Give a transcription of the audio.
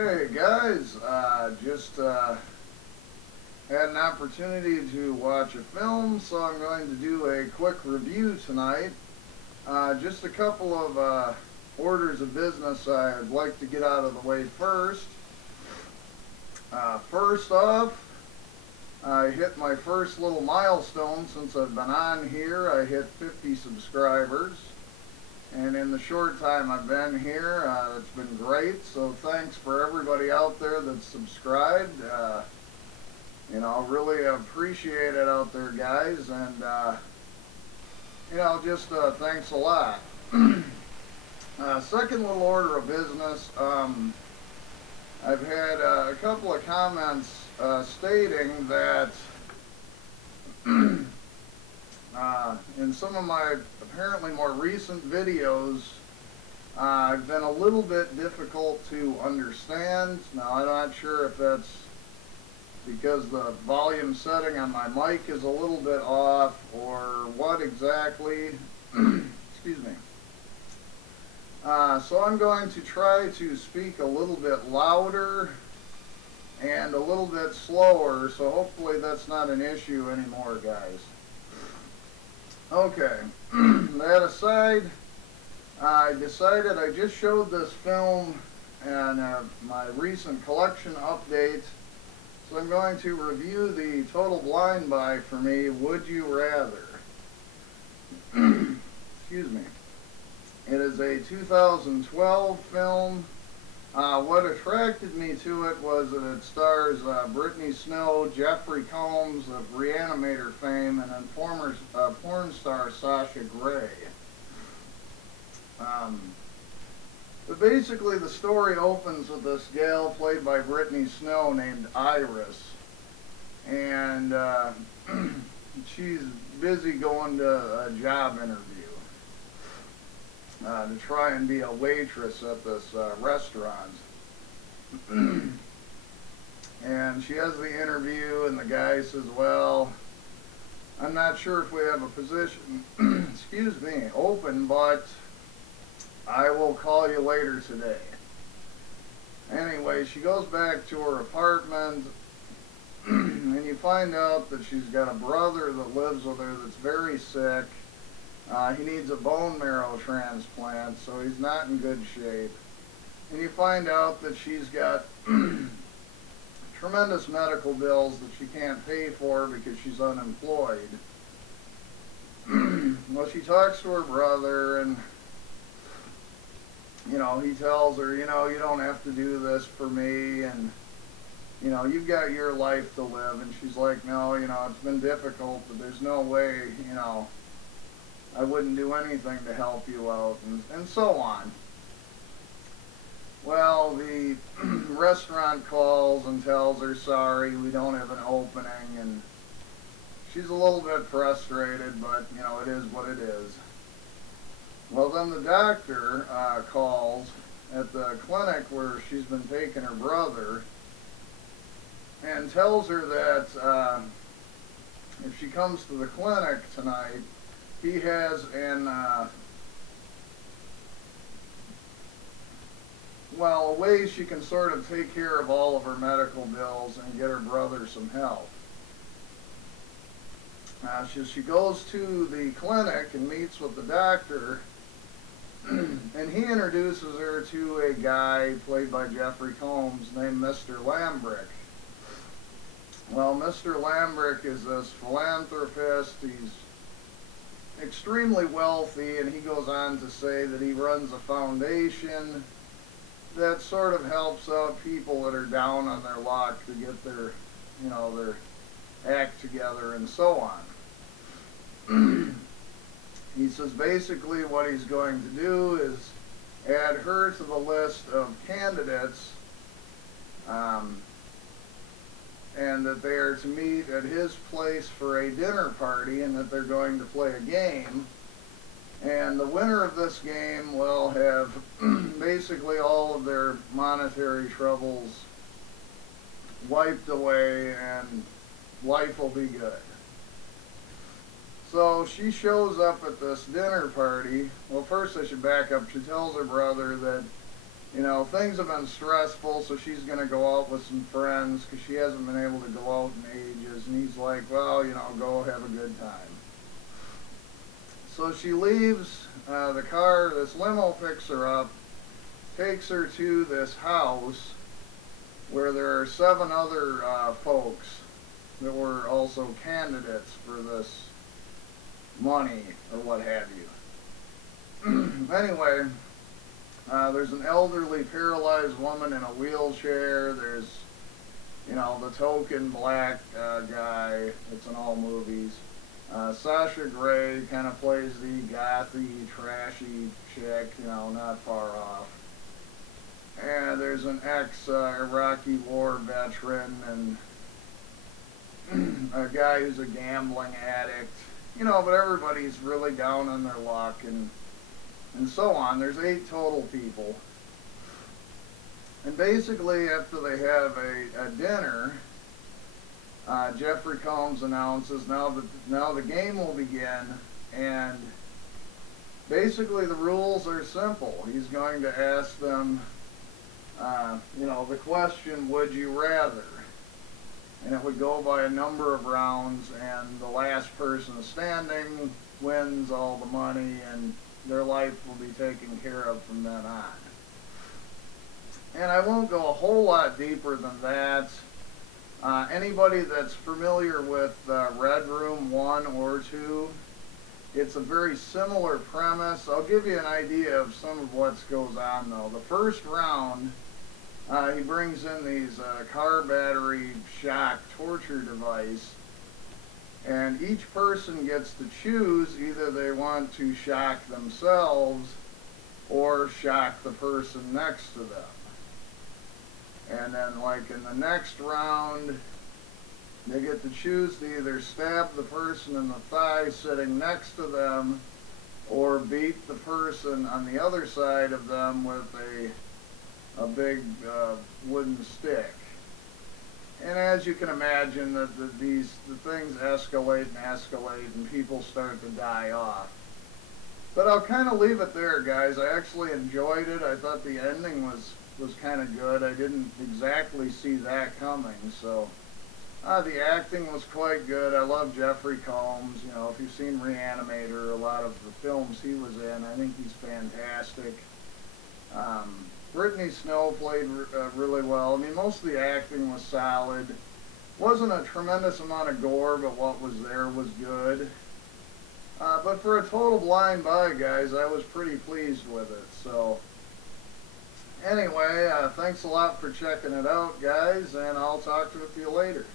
Hey guys, just had an opportunity to watch a film, so I'm going to do a quick review tonight. Just a couple of orders of business I'd like to get out of the way first. First off, I hit my first little milestone since I've been on here. I hit 50 subscribers. And in the short time I've been here, it's been great. So thanks for everybody out there that's subscribed. Really appreciate it out there, guys. And, just thanks a lot. Second little order of business. I've had a couple of comments stating that in some of my apparently more recent videos, I've been a little bit difficult to understand. Now, I'm not sure if that's because the volume setting on my mic is a little bit off or what exactly. Excuse me. So I'm going to try to speak a little bit louder and a little bit slower, so hopefully that's not an issue anymore, guys. Okay, that aside, I decided I just showed this film in my recent collection update, so I'm going to review the Total Blind Buy for me, Would You Rather. Excuse me. It is a 2012 film. What attracted me to it was that it stars Brittany Snow, Jeffrey Combs of Reanimator fame, and then former porn star Sasha Grey. But basically the story opens with this gal played by Brittany Snow named Iris. And she's busy going to a job interview. To try and be a waitress at this restaurant. And she has the interview, and the guy says, well, I'm not sure if we have a position, excuse me, open, but I will call you later today. Anyway, she goes back to her apartment, and you find out that she's got a brother that lives with her that's very sick. He needs a bone marrow transplant, so he's not in good shape. And you find out that she's got tremendous medical bills that she can't pay for because she's unemployed. Well, she talks to her brother, and, he tells her, you don't have to do this for me, and, you've got your life to live. And she's like, no, it's been difficult, but there's no way, I wouldn't do anything to help you out, and so on. Well, the restaurant calls and tells her, sorry, we don't have an opening, and she's a little bit frustrated, but, it is what it is. Well, then the doctor calls at the clinic where she's been taking her brother and tells her that if she comes to the clinic tonight, he has a way she can sort of take care of all of her medical bills and get her brother some help. She goes to the clinic and meets with the doctor, and he introduces her to a guy played by Jeffrey Combs named Mr. Lambrick. Well, Mr. Lambrick is this philanthropist. He's extremely wealthy, and he goes on to say that he runs a foundation that sort of helps out people that are down on their luck to get their act together and so on. He says basically what he's going to do is add her to the list of candidates, and that they are to meet at his place for a dinner party, and that they're going to play a game. And the winner of this game will have basically all of their monetary troubles wiped away, and life will be good. So she shows up at this dinner party. Well, first I should back up. She tells her brother that you know, things have been stressful, so she's going to go out with some friends because she hasn't been able to go out in ages. And he's like, well, you know, go have a good time. So she leaves the car, this limo picks her up, takes her to this house where there are 7 other folks that were also candidates for this money or what have you. Anyway, there's an elderly paralyzed woman in a wheelchair. There's, you know, the token black guy that's in all movies. Sasha Grey kind of plays the gothy, trashy chick, you know, not far off. And there's an ex-Iraqi war veteran and a guy who's a gambling addict. You know, but everybody's really down on their luck and so on. There's 8 total people. And basically, after they have a dinner, Jeffrey Combs announces now the game will begin, and basically the rules are simple. He's going to ask them, you know, the question, would you rather? And it would go by a number of rounds, and the last person standing wins all the money, and their life will be taken care of from then on. And I won't go a whole lot deeper than that. Anybody that's familiar with Red Room 1 or 2, it's a very similar premise. I'll give you an idea of some of what goes on though. The first round, he brings in these car battery shock torture device, and each person gets to choose either they want to shock themselves or shock the person next to them. And then like in the next round, they get to choose to either stab the person in the thigh sitting next to them or beat the person on the other side of them with a big wooden stick. And as you can imagine, the things escalate and escalate and people start to die off. But I'll kind of leave it there, guys. I actually enjoyed it. I thought the ending was kind of good. I didn't exactly see that coming. So the acting was quite good. I love Jeffrey Combs. You know, if you've seen Reanimator, a lot of the films he was in, I think he's fantastic. Brittany Snow played really well. I mean, most of the acting was solid. Wasn't a tremendous amount of gore, but what was there was good. But for a total blind buy, guys, I was pretty pleased with it. So anyway, thanks a lot for checking it out, guys, and I'll talk to you later.